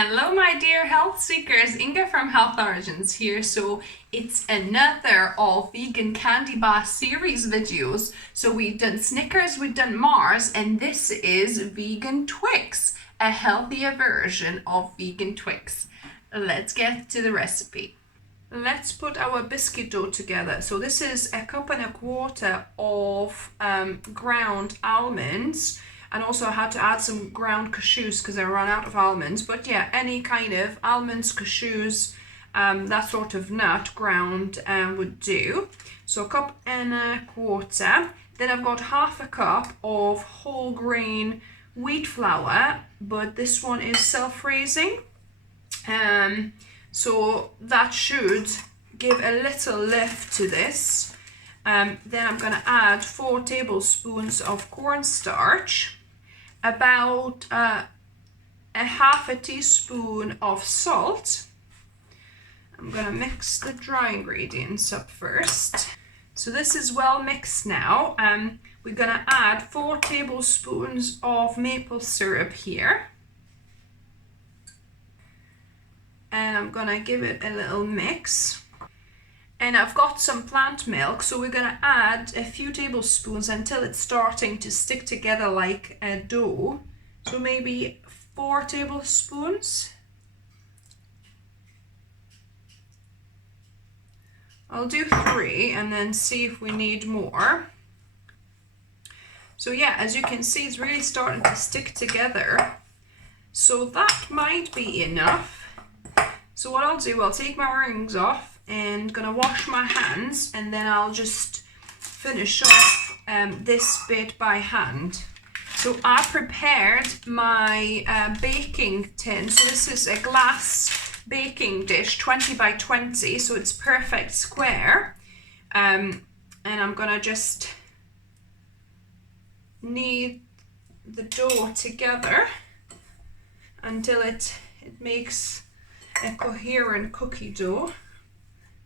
Hello my dear health seekers, Inga from Health Origins here. So it's another all vegan candy bar series videos. So we've done Snickers, we've done Mars, and this is vegan Twix, a healthier version of vegan Twix. Let's get to the recipe. Let's put our biscuit dough together. So this is 1.25 cups of ground almonds. And also I had to add some ground cashews because I ran out of almonds. But yeah, any kind of almonds, cashews, that sort of nut ground would do. So 1.25 cups. Then I've got 1/2 cup of whole grain wheat flour, but this one is self-raising. So that should give a little lift to this. Then I'm going to add 4 tablespoons of cornstarch, about 1/2 teaspoon of salt. I'm going to mix the dry ingredients up first. So this is well mixed now. We're going to add 4 tablespoons of maple syrup here. And I'm going to give it a little mix. And I've got some plant milk, so we're going to add a few tablespoons until it's starting to stick together like a dough. So maybe 4 tablespoons. I'll do 3 and then see if we need more. So yeah, as you can see, it's really starting to stick together. So that might be enough. So what I'll do, I'll take my rings off and gonna wash my hands, and then I'll just finish off this bit by hand. So I prepared my baking tin. So this is a glass baking dish, 20 by 20, so it's perfect square. And I'm gonna just knead the dough together until it makes a coherent cookie dough.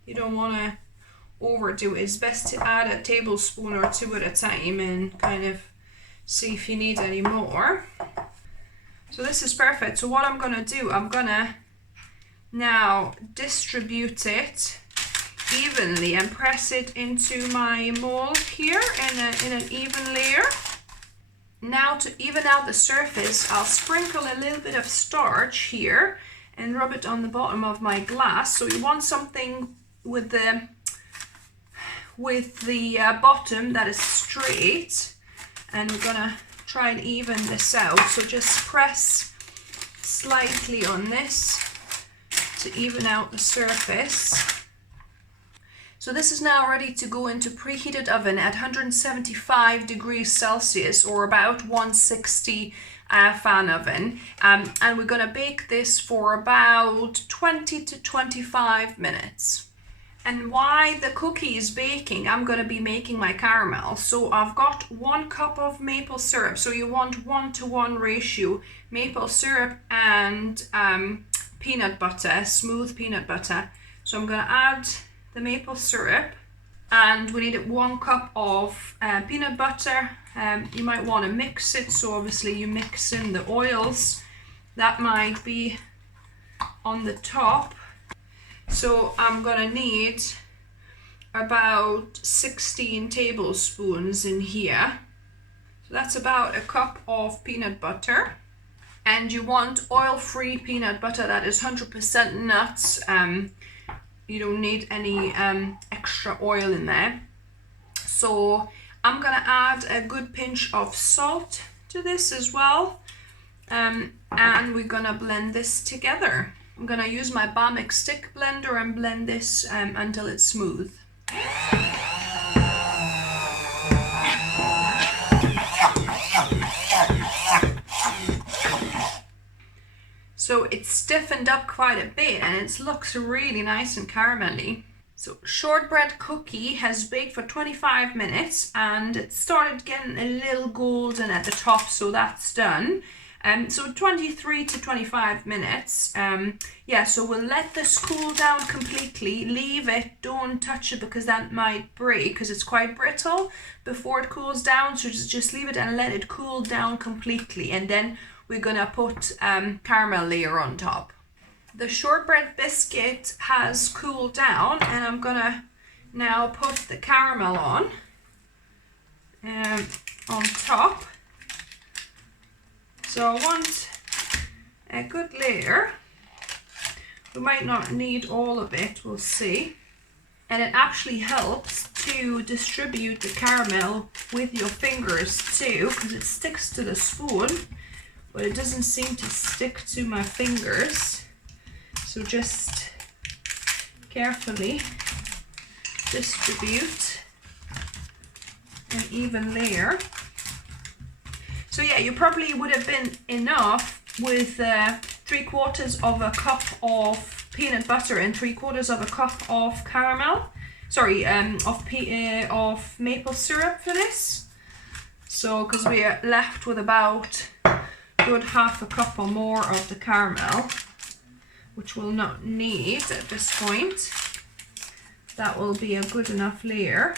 You don't want to overdo it. It's best to add a tablespoon or 2 at a time and kind of see if you need any more. So this is perfect. So what I'm going to do, I'm going to now distribute it evenly and press it into my mold here in an even layer. Now to even out the surface, I'll sprinkle a little bit of starch here and rub it on the bottom of my glass. So you want something with the bottom that is straight, and we're gonna try and even this out. So just press slightly on this to even out the surface. So this is now ready to go into preheated oven at 175 degrees Celsius, or about 160 fan oven, and we're going to bake this for about 20 to 25 minutes. And while the cookie is baking, I'm going to be making my caramel. So I've got 1 cup of maple syrup. So you want 1-to-1 ratio maple syrup and peanut butter, smooth peanut butter. So I'm going to add the maple syrup, and we need 1 cup of peanut butter. You might want to mix it, so obviously you mix in the oils. That might be on the top. So I'm gonna need about 16 tablespoons in here. So that's about 1 cup of peanut butter. And you want oil-free peanut butter that is 100% nuts. You don't need any extra oil in there. So I'm gonna add a good pinch of salt to this as well. And we're gonna blend this together. I'm gonna use my Balmic stick blender and blend this until it's smooth. So it's stiffened up quite a bit and it looks really nice and caramelly. So shortbread cookie has baked for 25 minutes and it started getting a little golden at the top, so that's done. So 23 to 25 minutes. Yeah, so we'll let this cool down completely. Leave it, don't touch it because that might break because it's quite brittle before it cools down. So just leave it and let it cool down completely, and then we're gonna put caramel layer on top. The shortbread biscuit has cooled down, and I'm gonna now put the caramel on top. So I want a good layer. We might not need all of it, we'll see. And it actually helps to distribute the caramel with your fingers too, because it sticks to the spoon, but it doesn't seem to stick to my fingers. So just carefully distribute an even layer. So yeah, you probably would have been enough with 3/4 of a cup of peanut butter and 3/4 of a cup of caramel. Sorry, of maple syrup for this. So, because we are left with about a good half a cup or more of the caramel, which we'll not need at this point. That will be a good enough layer.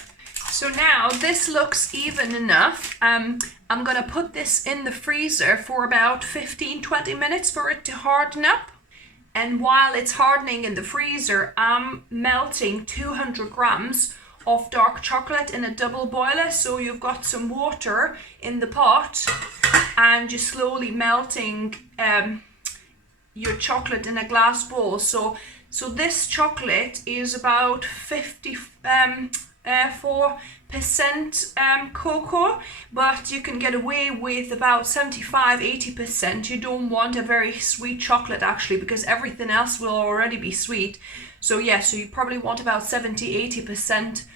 So now this looks even enough. I'm gonna put this in the freezer for about 15-20 minutes for it to harden up. And while it's hardening in the freezer, I'm melting 200 grams of dark chocolate in a double boiler. So you've got some water in the pot and you're slowly melting your chocolate in a glass bowl. So this chocolate is about 54% cocoa, but you can get away with about 75-80%. You don't want a very sweet chocolate actually, because everything else will already be sweet. So yeah, so you probably want about 70-80%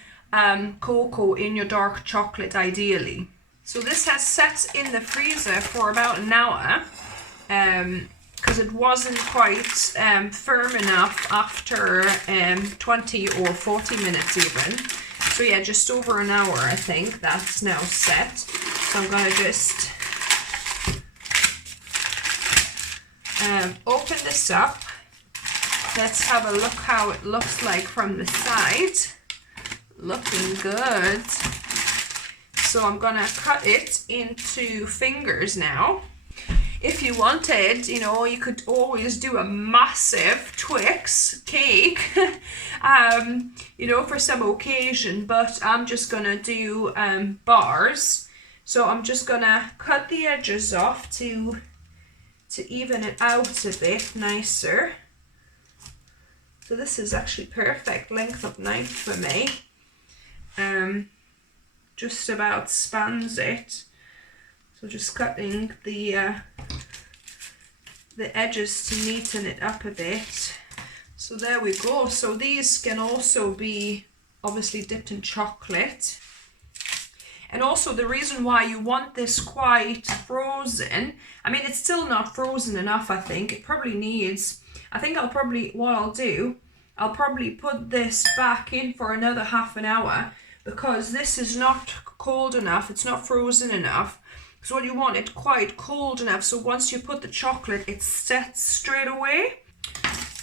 cocoa in your dark chocolate ideally. So this has sat in the freezer for about an hour, because it wasn't quite firm enough after 20 or 40 minutes even. So yeah, just over an hour I think that's now set. So I'm gonna just open this up. Let's have a look how it looks like from the side. Looking good. So I'm gonna cut it into fingers now. If you wanted, you know, you could always do a massive Twix cake, you know, for some occasion, but I'm just gonna do bars. So I'm just gonna cut the edges off to even it out a bit nicer. So this is actually perfect length of knife for me. Just about spans it. So just cutting the edges to neaten it up a bit. So there we go. So these can also be obviously dipped in chocolate. And also the reason why you want this quite frozen, I mean it's still not frozen enough I think. It probably needs, I think what I'll do, I'll probably put this back in for another half an hour, because this is not cold enough, it's not frozen enough. So what you want it quite cold enough, so once you put the chocolate it sets straight away.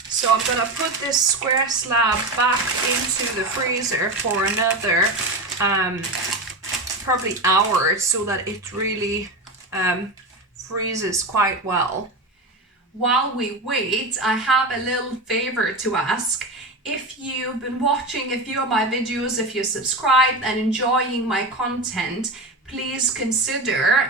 So I'm gonna put this square slab back into the freezer for another probably hour, so that it really freezes quite well. While we wait, I have a little favor to ask. If you've been watching a few of my videos, if you're subscribed and enjoying my content, please consider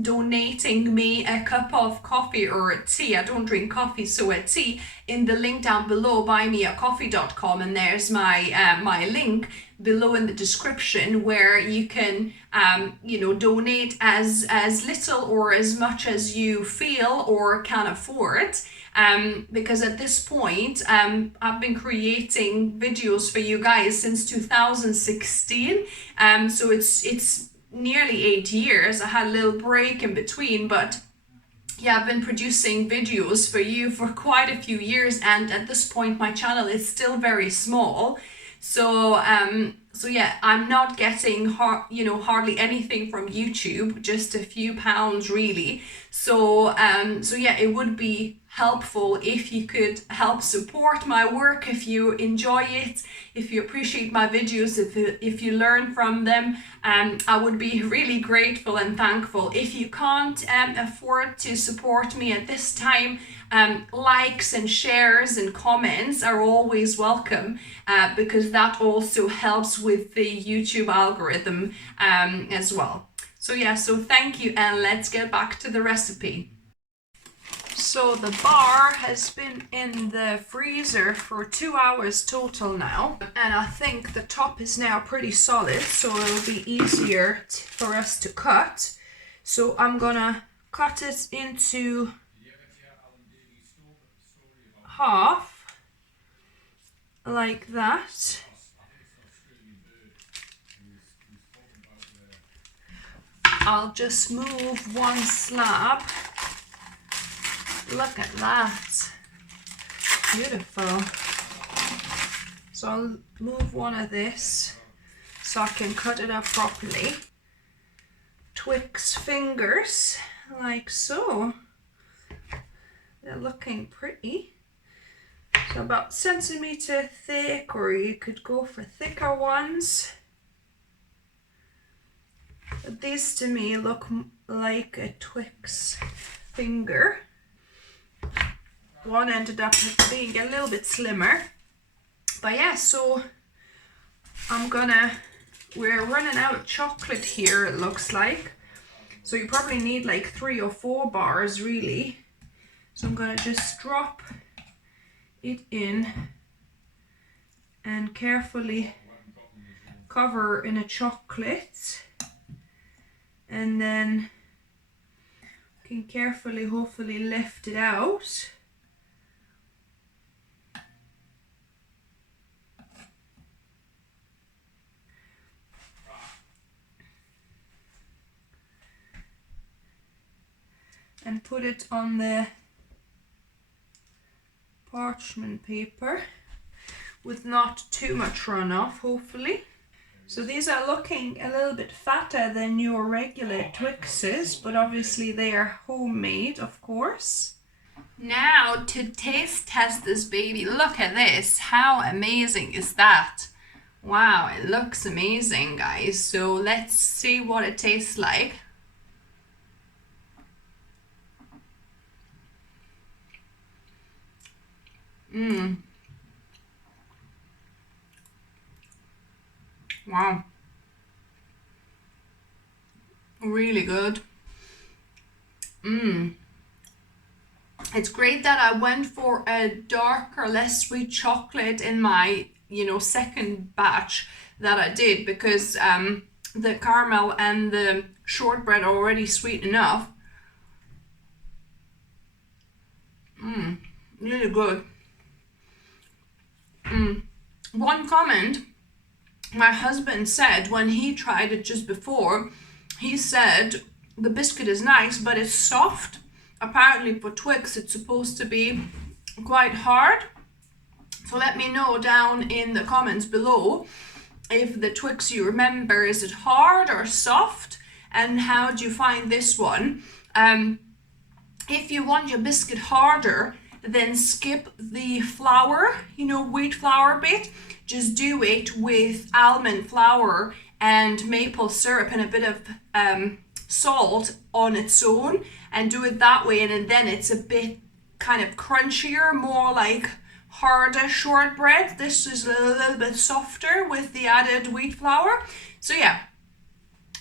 donating me a cup of coffee or a tea. I don't drink coffee, so a tea, in the link down below, buymeacoffee.com, and there's my link below in the description, where you can you know, donate as little or as much as you feel or can afford. Because at this point I've been creating videos for you guys since 2016, so it's nearly 8 years. I had a little break in between, but yeah, I've been producing videos for you for quite a few years, and at this point my channel is still very small. So yeah, I'm not getting hardly anything from YouTube, just a few pounds really. So yeah, it would be helpful if you could help support my work, if you enjoy it, if you appreciate my videos, if you learn from them. I would be really grateful and thankful. If you can't afford to support me at this time, likes and shares and comments are always welcome, because that also helps with the YouTube algorithm as well. So yeah, so thank you, and let's get back to the recipe. So the bar has been in the freezer for 2 hours total now, and I think the top is now pretty solid, so it'll be easier for us to cut. So I'm gonna cut it into half, like that. I'll just move one slab. Look at that, beautiful. So I'll move one of this so I can cut it up properly. Twix fingers, like so. They're looking pretty. So about centimeter thick, or you could go for thicker ones. But these to me look like a Twix finger. One ended up being a little bit slimmer, but yeah, so we're running out of chocolate here, it looks like, so you probably need like 3 or 4 bars really. So I'm gonna just drop it in and carefully cover in a chocolate, and then can carefully hopefully lift it out. And put it on the parchment paper with not too much runoff, hopefully. So these are looking a little bit fatter than your regular Twixes, but obviously they are homemade, of course. Now to taste test this baby. Look at this, how amazing is that? Wow, it looks amazing, guys. So let's see what it tastes like. Wow. Really good. It's great that I went for a darker, less sweet chocolate in my, second batch that I did, because the caramel and the shortbread are already sweet enough. Really good. One comment my husband said when he tried it just before, he said the biscuit is nice, but it's soft. Apparently for Twix it's supposed to be quite hard. So let me know down in the comments below if the Twix you remember, is it hard or soft, and how do you find this one? If you want your biscuit harder, then skip the flour, wheat flour bit. Just do it with almond flour and maple syrup and a bit of salt on its own, and do it that way, and then it's a bit kind of crunchier, more like harder shortbread. This is a little bit softer with the added wheat flour. So yeah,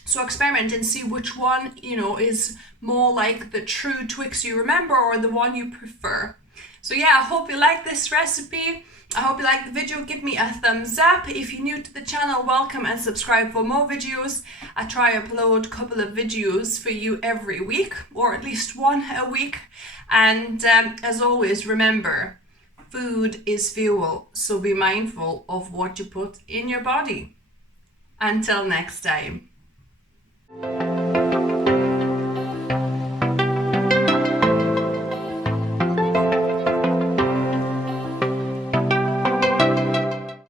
so experiment and see which one is more like the true Twix you remember, or the one you prefer. So yeah, I hope you like this recipe. I hope you like the video. Give me a thumbs up. If you're new to the channel, welcome, and subscribe for more videos. I try to upload a couple of videos for you every week, or at least one a week. And as always, remember, food is fuel, so be mindful of what you put in your body. Until next time.